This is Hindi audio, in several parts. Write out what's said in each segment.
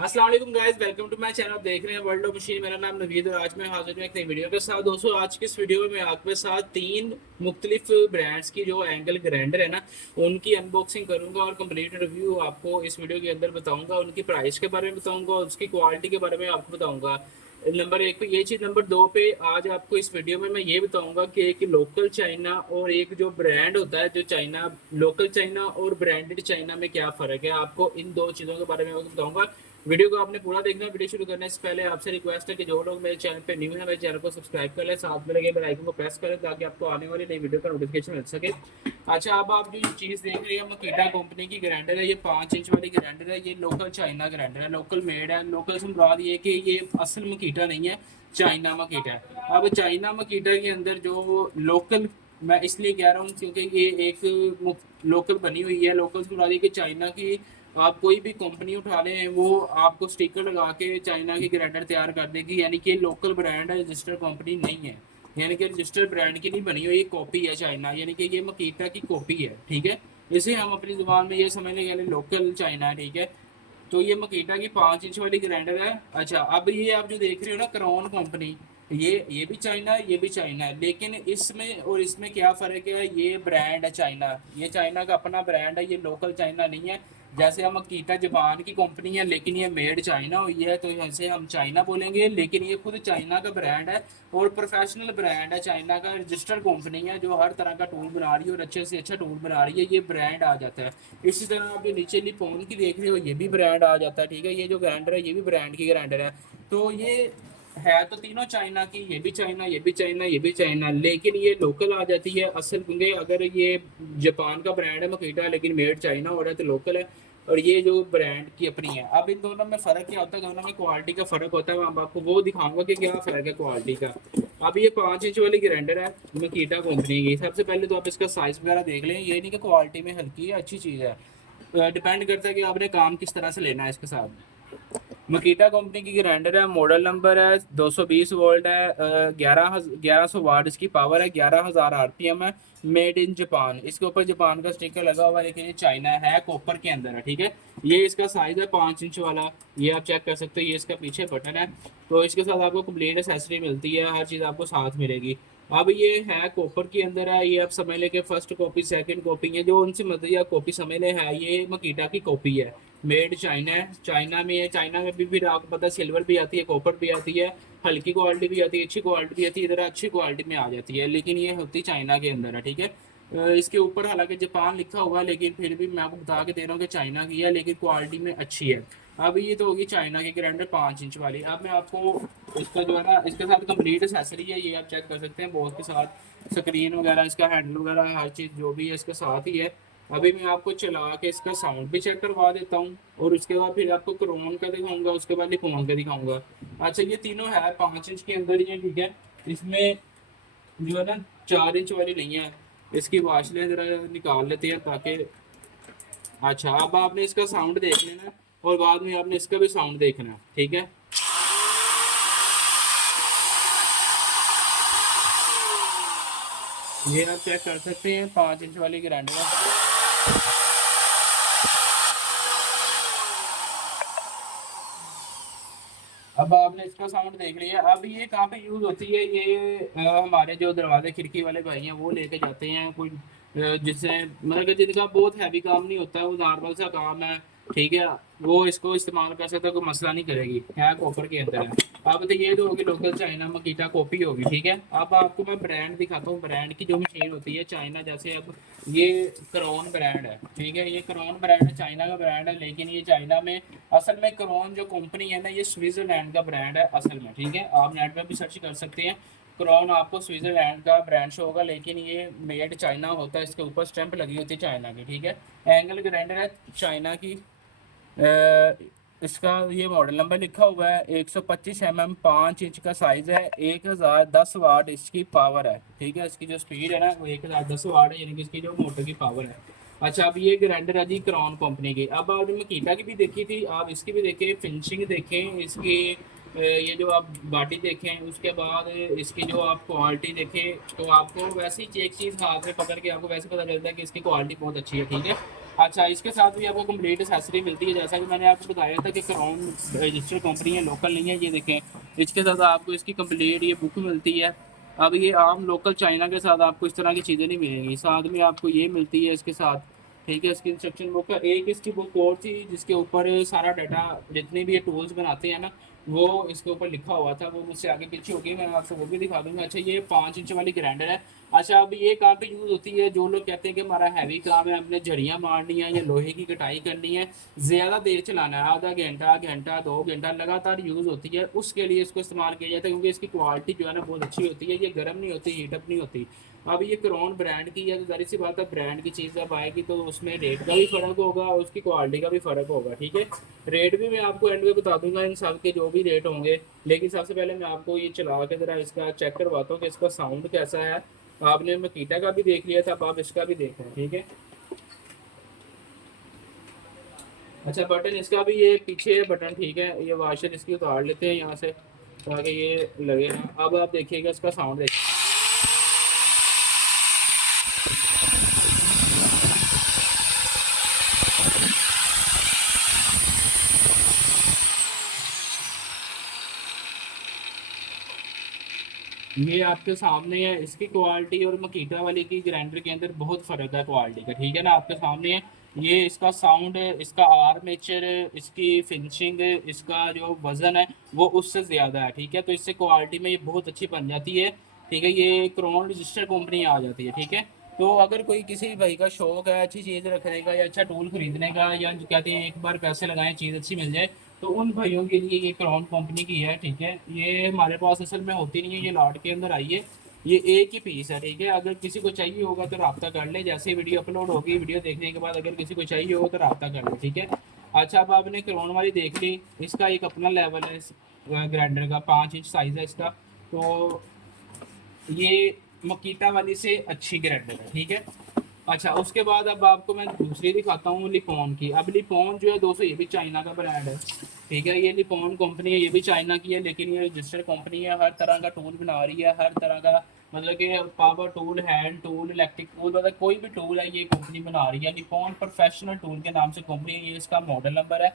अस्सलाम वालेकुम guys, welcome to my channel. आप देख रहे हैं वर्ल्ड ऑफ मशीन। मेरा नाम नवीद और आज मैं हाजिर हूँ एक नई वीडियो के साथ। दोस्तों, आज की इस वीडियो में मैं आपके साथ तीन मुख्तलिफ ब्रांड्स की जो एंगल ग्राइंडर है ना, उनकी अनबॉक्सिंग करूंगा और कंप्लीट रिव्यू आपको इस वीडियो के अंदर बताऊंगा। उनकी प्राइस के बारे में बताऊंगा और उसकी क्वालिटी के बारे में आपको बताऊंगा। नंबर एक पे ये चीज़। नंबर दो पे आज आपको इस वीडियो में मैं ये बताऊंगा कि एक लोकल चाइना और एक जो ब्रांड होता है, जो चाइना लोकल चाइना और ब्रांडेड चाइना में क्या फ़र्क है, आपको इन दो चीज़ों के बारे में बताऊंगा। वीडियो को आपने पूरा देखना है। वीडियो शुरू करने से पहले आपसे रिक्वेस्ट है कि जो लोग मेरे चैनल पे न्यू है, मेरे चैनल को सब्सक्राइब कर लें, साथ में लगे बेल आइकन को प्रेस करें ताकि आपको आने वाली नई वीडियो का नोटिफिकेशन मिल सके। अच्छा, अब आप जो चीज़ देख रही है, मकीटा कंपनी की ग्राइंडर है। ये 5 इंच वाली ग्राइंडर है। ये लोकल चाइना ग्राइंडर है, लोकल मेड है। लोकल से मुराद ये कि ये असल मकीटा नहीं है, चाइना मकीटा है। अब चाइना मकीटा के अंदर जो लोकल, मैं इसलिए कह रहा हूँ क्योंकि ये एक लोकल बनी हुई है। लोकल से मुराद ये कि चाइना की आप कोई भी कंपनी उठा लें, वो आपको स्टिकर लगा के चाइना की ग्राइंडर तैयार कर देगी। यानी कि लोकल ब्रांड है, रजिस्टर्ड कंपनी नहीं है। यानी कि रजिस्टर्ड ब्रांड की नहीं बनी हुई, ये कॉपी है चाइना। यानी कि ये मकीटा की कॉपी है, ठीक है। इसे हम अपनी जुबान में ये समझने के लिए लोकल चाइना है, ठीक है। तो ये मकीटा की 5 इंच वाली ग्राइंडर है। अच्छा, अब ये आप जो देख रहे हो ना, क्रॉन कंपनी, ये भी चाइना है, ये भी चाइना है, लेकिन इसमें और इसमें क्या फ़र्क है? ये ब्रांड है चाइना, ये चाइना का अपना ब्रांड है, ये लोकल चाइना नहीं है। जैसे हम मकीटा जापान की कंपनी है, लेकिन ये मेड चाइना हुई है, तो ऐसे हम चाइना बोलेंगे, लेकिन ये खुद चाइना का ब्रांड है और प्रोफेशनल ब्रांड है। चाइना का रजिस्टर्ड कंपनी है जो हर तरह का टूल बना रही है और अच्छे से अच्छा टूल बना रही है, ये ब्रांड आ जाता है। इसी तरह आप जो नीचे लिपोन की देख रहे हो, ये भी ब्रांड आ जाता है, ठीक है। ये जो ग्राइंडर है, ये भी ब्रांड की ग्राइंडर है। तो ये है तो तीनों चाइना की, ये भी चाइना, ये भी चाइना, ये भी चाइना, लेकिन ये लोकल आ जाती है असल। क्योंकि अगर ये जापान का ब्रांड है मकीटा, लेकिन मेड चाइना हो रहा है, तो लोकल है। और ये जो ब्रांड की अपनी है। अब इन दोनों में फ़र्क क्या होता है? दोनों में क्वालिटी का फ़र्क होता है। मैं अब आपको वो दिखाऊंगा कि क्या फ़र्क है क्वालिटी का। अब ये 5 इंच वाली ग्राइंडर है मकीटा कंपनी की। सबसे पहले तो आप इसका साइज़ वगैरह देख लें। ये नहीं कि क्वालिटी में हल्की है, अच्छी चीज़ है। डिपेंड करता है कि आपने काम किस तरह से लेना है इसके साथ। मकीटा कंपनी की ग्राइंडर है। मॉडल नंबर है 220 वोल्ट है। 1100 वाट इसकी पावर है। 11,000 आरपीएम है। Made in Japan. इसके ऊपर जापान का स्टिकर लगा हुआ है, लेकिन ये चाइना है, कॉपर के अंदर है, ठीक है। ये इसका साइज है 5 इंच वाला। ये आप चेक कर सकते हो। ये इसका पीछे बटन है। तो इसके साथ आपको कंप्लीट एसेसरी मिलती है, हर चीज़ आपको साथ मिलेगी। अब ये है कॉपर के अंदर है। ये आप समझ लें कि फर्स्ट कॉपी सेकंड कॉपी है, जो उनसे मतलब या कॉपी समझ लें है, ये मकीटा की कॉपी है। मेड चाइना है, चाइना में है। चाइना में भी फिर आपको पता है सिल्वर भी आती है, कॉपर भी आती है, हल्की क्वालिटी भी आती है, अच्छी क्वालिटी भी आती है। इधर अच्छी क्वालिटी में आ जाती है, लेकिन ये होती चाइना के अंदर है, ठीक है। इसके ऊपर हालांकि जापान लिखा हुआ है, लेकिन फिर भी मैं आपको बता के दे रहा हूँ कि चाइना की है, लेकिन क्वालिटी में अच्छी है। अब ये तो होगी चाइना की ग्राइंडर 5 इंच वाली। अब मैं आपको इसका जो है ना, इसके साथ कंप्लीट एसेसरी है, ये आप चेक कर सकते हैं। बॉस के साथ स्क्रीन वगैरह, इसका हैंडल वगैरह, हर चीज़ जो भी है इसके साथ ही है। अभी मैं आपको चला के इसका साउंड भी चेक करवा देता हूँ और उसके बाद फिर आपको क्रोन का दिखाऊंगा, उसके बाद लिपोन का दिखाऊंगा। अच्छा, ये तीनों है 5 इंच के अंदर ही है, ठीक है। इसमें जो है ना 4 इंच वाली नहीं है। इसकी वाशलें जरा निकाल लेते हैं ताकि। अच्छा, अब आपने इसका साउंड देख लेना और बाद में आपने इसका भी साउंड देखना, ठीक है। ये आप चेक कर सकते हैं, 5 इंच वाली ग्राइंडर है। अब आपने इसका साउंड देख लिया। अब ये कहाँ पे यूज़ होती है? ये हमारे जो दरवाजे खिड़की वाले भाई हैं, वो लेके जाते हैं कोई जिससे मतलब कि जिनका बहुत हैवी काम नहीं होता है, वो नॉर्मल सा काम है, ठीक है। वो इसको इस्तेमाल कर सकता है, कोई मसला नहीं करेगी, है कॉपर के अंदर है। अब तो ये तो होगी लोकल चाइना मकीटा कॉपी होगी, ठीक है। अब आपको मैं ब्रांड दिखाता हूँ। ब्रांड की जो मशीन होती है चाइना, जैसे अब ये क्रोन ब्रांड है, ठीक है। ये क्रोन ब्रांड है, चाइना का ब्रांड है, लेकिन ये चाइना में असल में क्रोन जो कंपनी है ना, ये स्विट्जरलैंड का ब्रांड है असल में, ठीक है। आप नेट पर भी सर्च कर सकते हैं। क्रोन आपको स्विट्जरलैंड का ब्रांड शो होगा, लेकिन ये मेड चाइना होता है। इसके ऊपर स्टैंप लगी होती है चाइना की, ठीक है। एंगल ग्राइंडर है चाइना की। इसका ये मॉडल नंबर लिखा हुआ है। 125 mm 5 इंच का साइज़ है। 1010 वाट इसकी पावर है, ठीक है। इसकी जो स्पीड है ना, वो 1010 वाट है, यानी कि इसकी जो मोटर की पावर है। अच्छा, अब ये ग्राइंडर है जी क्रॉन कंपनी की। अब आपने मकीटा की भी देखी थी, आप इसकी भी देखें, फिनिशिंग देखें इसकी। ये जो आप बॉडी देखें, उसके बाद इसकी जो आप क्वालिटी देखें, तो आपको वैसे ही एक चीज़ हाथ में पकड़ के आपको वैसे पता चलता है कि इसकी क्वालिटी बहुत अच्छी है, ठीक है। अच्छा, इसके साथ भी आपको कंप्लीट एक्सेसरी मिलती है, जैसा कि मैंने आपको बताया था कि क्राउन रजिस्टर्ड कंपनी है, लोकल नहीं है। ये देखें, इसके साथ आपको इसकी कंप्लीट ये बुक मिलती है। अब ये आम लोकल चाइना के साथ आपको इस तरह की चीज़ें नहीं मिलेंगी, साथ में आपको ये मिलती है इसके साथ, ठीक है। इसकी इंस्ट्रक्शन बुक का एक इसकी बुक और थी जिसके ऊपर सारा डाटा, जितने भी ये टूल्स बनाते हैं ना, वो इसके ऊपर लिखा हुआ था, वो मुझसे आगे पीछे हो गई, मैं आपको वो भी दिखा दूंगा। अच्छा, ये 5 इंच वाली ग्राइंडर है। अच्छा, अब ये कहाँ पे यूज़ होती है, जो लोग कहते हैं कि हमारा हैवी काम है, हमने झड़ियाँ मारनी है या लोहे की कटाई करनी है, ज़्यादा देर चलाना है, आधा घंटा घंटा 2 घंटा लगातार यूज़ होती है, उसके लिए इसको इस्तेमाल किया जाता है। क्योंकि इसकी क्वालिटी जो है ना बहुत अच्छी होती है, ये गर्म नहीं होती, हीटअप नहीं होती। अब ये क्राउन ब्रांड की है, तो जाहिर सी बात है ब्रांड की चीज़ जब आएगी तो उसमें रेट का भी फ़र्क होगा और उसकी क्वालिटी का भी फ़र्क होगा, ठीक है। रेट भी मैं आपको एंड में बता दूंगा इन सब के जो भी रेट होंगे, लेकिन सबसे पहले मैं आपको ये चला के ज़रा इसका चेक करवाता हूँ कि इसका साउंड कैसा है। आपने मकीटा का भी देख लिया था, अब आप इसका भी देख रहे हैं, ठीक है। अच्छा, बटन इसका भी ये पीछे है बटन, ठीक है। ये वाशर इसकी उतार लेते हैं यहाँ से ताकि ये लगे ना। अब आप देखिएगा इसका साउंड देखिए। ये आपके सामने है, इसकी क्वालिटी और मकीटा वाली की ग्राइंडर के अंदर बहुत फ़र्क है क्वालिटी का, ठीक है ना। आपके सामने है ये इसका साउंड, इसका आर्मेचर, इसकी फिनिशिंग, इसका जो वज़न है वो उससे ज़्यादा है, ठीक है। तो इससे क्वालिटी में ये बहुत अच्छी बन जाती है, ठीक है। ये क्राउन रजिस्टर्ड कंपनी आ जाती है, ठीक है। तो अगर कोई किसी भाई का शौक है अच्छी चीज़ रखने का या अच्छा टूल खरीदने का, या जो कहते हैं एक बार पैसे लगाएं चीज़ अच्छी मिल जाए, तो उन भाइयों के लिए ये क्राउन कंपनी की है, ठीक है। ये हमारे पास असल में होती नहीं है, ये लॉट के अंदर आई है, ये एक ही पीस है, ठीक है। अगर किसी को चाहिए होगा तो रब्ता कर ले, जैसे वीडियो अपलोड होगी, वीडियो देखने के बाद अगर किसी को चाहिए होगा तो रब्ता कर ले, ठीक है। अच्छा, अब आपने क्राउन वाली देख ली, इसका एक अपना लेवल है ग्राइंडर का, 5 इंच साइज़ है इसका। तो ये मकीटा वाली से अच्छी ग्राइंडर है, ठीक है। अच्छा, उसके बाद अब आपको मैं दूसरी दिखाता हूँ लिपोन की। अब लिपोन जो है दोस्तों ये भी चाइना का ब्रांड है, ठीक है। ये लिपोन कंपनी है, ये भी चाइना की है, लेकिन ये रजिस्टर्ड कंपनी है, हर तरह का टूल बना रही है, हर तरह का, मतलब कि power tool, hand tool, electric tool, मतलब कोई भी टूल है ये कंपनी बना रही है। लिपोन प्रोफेशनल टूल के नाम से कंपनी है, ये इसका मॉडल नंबर है।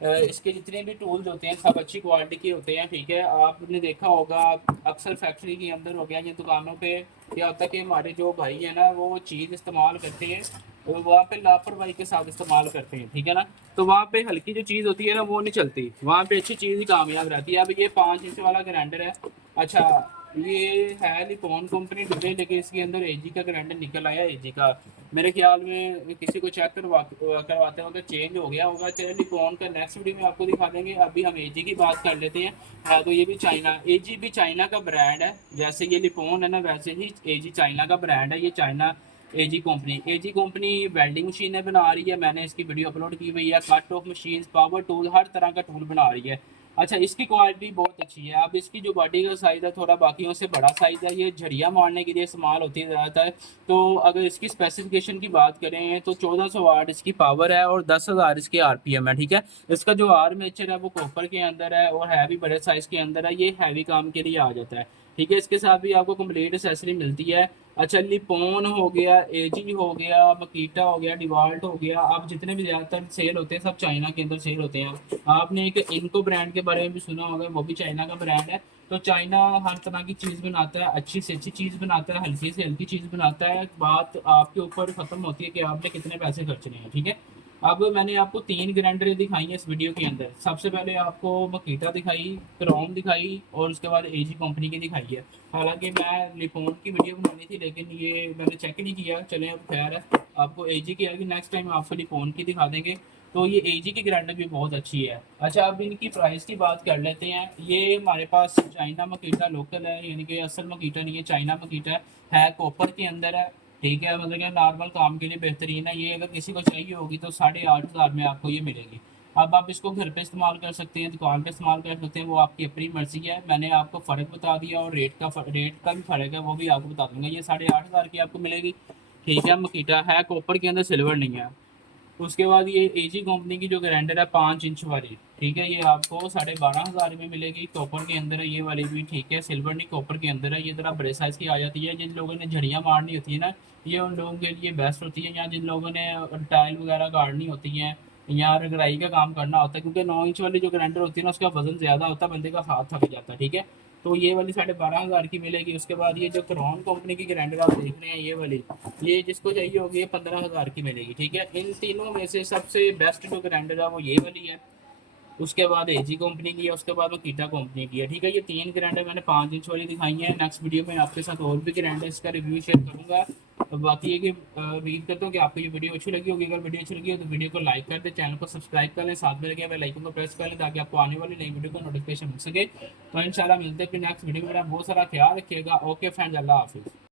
इसके जितने भी टूल्स होते हैं सब अच्छी क्वालिटी के होते हैं, ठीक है। आपने देखा होगा अक्सर फैक्ट्री के अंदर हो गया, ये दुकानों पे क्या होता है कि हमारे जो भाई है ना वो चीज़ इस्तेमाल करते हैं, और वहाँ पे लापरवाही के साथ इस्तेमाल करते हैं, ठीक है ना। तो वहाँ पे हल्की जो चीज़ होती है ना वो नहीं चलती, वहाँ पे अच्छी चीज़ ही कामयाब रहती है। अब ये 5 इंच वाला ग्राइंडर है। अच्छा, ये है लिपोन कंपनी डुबे, लेकिन इसके अंदर एजी का ग्राइंडर निकल आया, एजी का। मेरे ख्याल में किसी को चेक करवाते वक्त चेंज हो गया होगा। चलिए, लिपोन का नेक्स्ट वीडियो में आपको दिखा देंगे, अभी हम एजी की बात कर लेते हैं। तो ये भी चाइना, एजी भी चाइना का ब्रांड है, जैसे ये लिपोन है ना वैसे ही एजी चाइना का ब्रांड है। ये चाइना एजी कंपनी वेल्डिंग मशीनें बना रही है, मैंने इसकी वीडियो अपलोड की हुई है। Cut off machine, power tool, हर तरह का टूल बना रही है। अच्छा, इसकी क्वालिटी बहुत अच्छी है। अब इसकी जो बॉडी का साइज़ है थोड़ा बाकियों से बड़ा साइज़ है, ये झड़ियाँ मारने के लिए इस्तेमाल होती है ज़्यादातर। तो अगर इसकी स्पेसिफिकेशन की बात करें तो 1400 वाट इसकी पावर है और 10,000 इसके आरपीएम है, ठीक है। इसका जो आर्मेचर है वो कॉपर के अंदर है और है भी बड़े साइज़ के अंदर है, ये हैवी काम के लिए आ जाता है, ठीक है। इसके साथ भी आपको कंप्लीट एक्सेसरी मिलती है। अच्छा, लिपोन हो गया, एजी हो गया, मकीटा हो गया, डिवाल्ट हो गया, आप जितने भी ज़्यादातर सेल होते हैं सब चाइना के अंदर सेल होते हैं। आपने एक इनको ब्रांड के बारे में भी सुना होगा, वो भी चाइना का ब्रांड है। तो चाइना हर तरह की चीज़ बनाता है, अच्छी से अच्छी चीज़ बनाता है, हल्की से हल्की चीज़ बनाता है। बात आपके ऊपर ख़त्म होती है कि आपने कितने पैसे खर्चने हैं, ठीक है। अब मैंने आपको 3 ग्राइंडरें दिखाई हैं इस वीडियो के अंदर। सबसे पहले आपको मकीटा दिखाई, क्राउन दिखाई और उसके बाद एजी कंपनी की दिखाई है। हालांकि मैं लिपोन की वीडियो बनानी थी लेकिन ये मैंने चेक नहीं किया, चलें अब खैर है। आपको एजी की आएगी, नेक्स्ट टाइम आपको लिपोन की दिखा देंगे। तो ये एजी की ग्राइंडर भी बहुत अच्छी है। अच्छा, अब इनकी प्राइस की बात कर लेते हैं। ये हमारे पास चाइना मकीटा लोकल है, यानी कि असल मकीटा नहीं है, चाइना मकीटा है, कॉपर के अंदर है, ठीक है। मतलब कि नॉर्मल काम के लिए बेहतरीन है ये। अगर किसी को चाहिए होगी तो 8,500 में आपको ये मिलेगी। अब आप इसको घर पे इस्तेमाल कर सकते हैं, दुकान पे इस्तेमाल कर सकते हैं, वो आपकी अपनी मर्जी है। मैंने आपको फ़र्क बता दिया और रेट का भी फ़र्क है वो भी आपको बता दूंगा। ये 8,500 की आपको मिलेगी, ठीक है। मकीटा है कॉपर के अंदर, सिल्वर नहीं है। उसके बाद ये एजी कंपनी की जो ग्राइंडर है 5 इंच वाली, ठीक है। ये आपको 12,500 में मिलेगी, कॉपर के अंदर है ये वाली भी, ठीक है। सिल्वर नहीं, कॉपर के अंदर है। ये ज़रा बड़े साइज़ की आ जाती है। जिन लोगों ने झड़ियाँ मारनी होती है ना, ये उन लोगों के लिए बेस्ट होती है। या जिन लोगों ने टाइल वगैरह गाड़नी होती है या रगड़ाई का काम करना होता है, क्योंकि 9 इंच वाली जो ग्राइंडर होती है ना, उसका वजन ज़्यादा होता है, बंदे का हाथ थक जाता है, ठीक है। तो ये वाली 12,500 की मिलेगी। उसके बाद ये जो क्रॉन कंपनी की ग्राइंडर आप देख रहे हैं ये वाली, ये जिसको चाहिए होगी, ये 15,000 की मिलेगी, ठीक है। इन तीनों में से सबसे बेस्ट जो ग्राइंडर है वो ये वाली है। उसके बाद एजी कंपनी की है, उसके बाद वो कीटा कंपनी की है, ठीक है। ये 3 ग्राइंडर मैंने 5 इंच वाली दिखाई है। नेक्स्ट वीडियो में आपके साथ और भी ग्राइंडर इसका रिव्यू शेयर करूंगा। अब बाकी ये कि उम्मीद करता हूँ कि आपको ये वीडियो अच्छी लगी होगी। अगर वीडियो अच्छी लगी हो तो वीडियो को लाइक कर दें, चैनल को सब्सक्राइब कर लें, साथ में लगे बेल आइकन को प्रेस कर लें ताकि आपको आने वाली नई वीडियो का नोटिफिकेशन मिल सके। तो इंशाल्लाह मिलते हैं फिर नेक्स्ट वीडियो में। बहुत सारा ख्याल रखिएगा। ओके फ्रेंड्स, अल्लाह हाफिज़।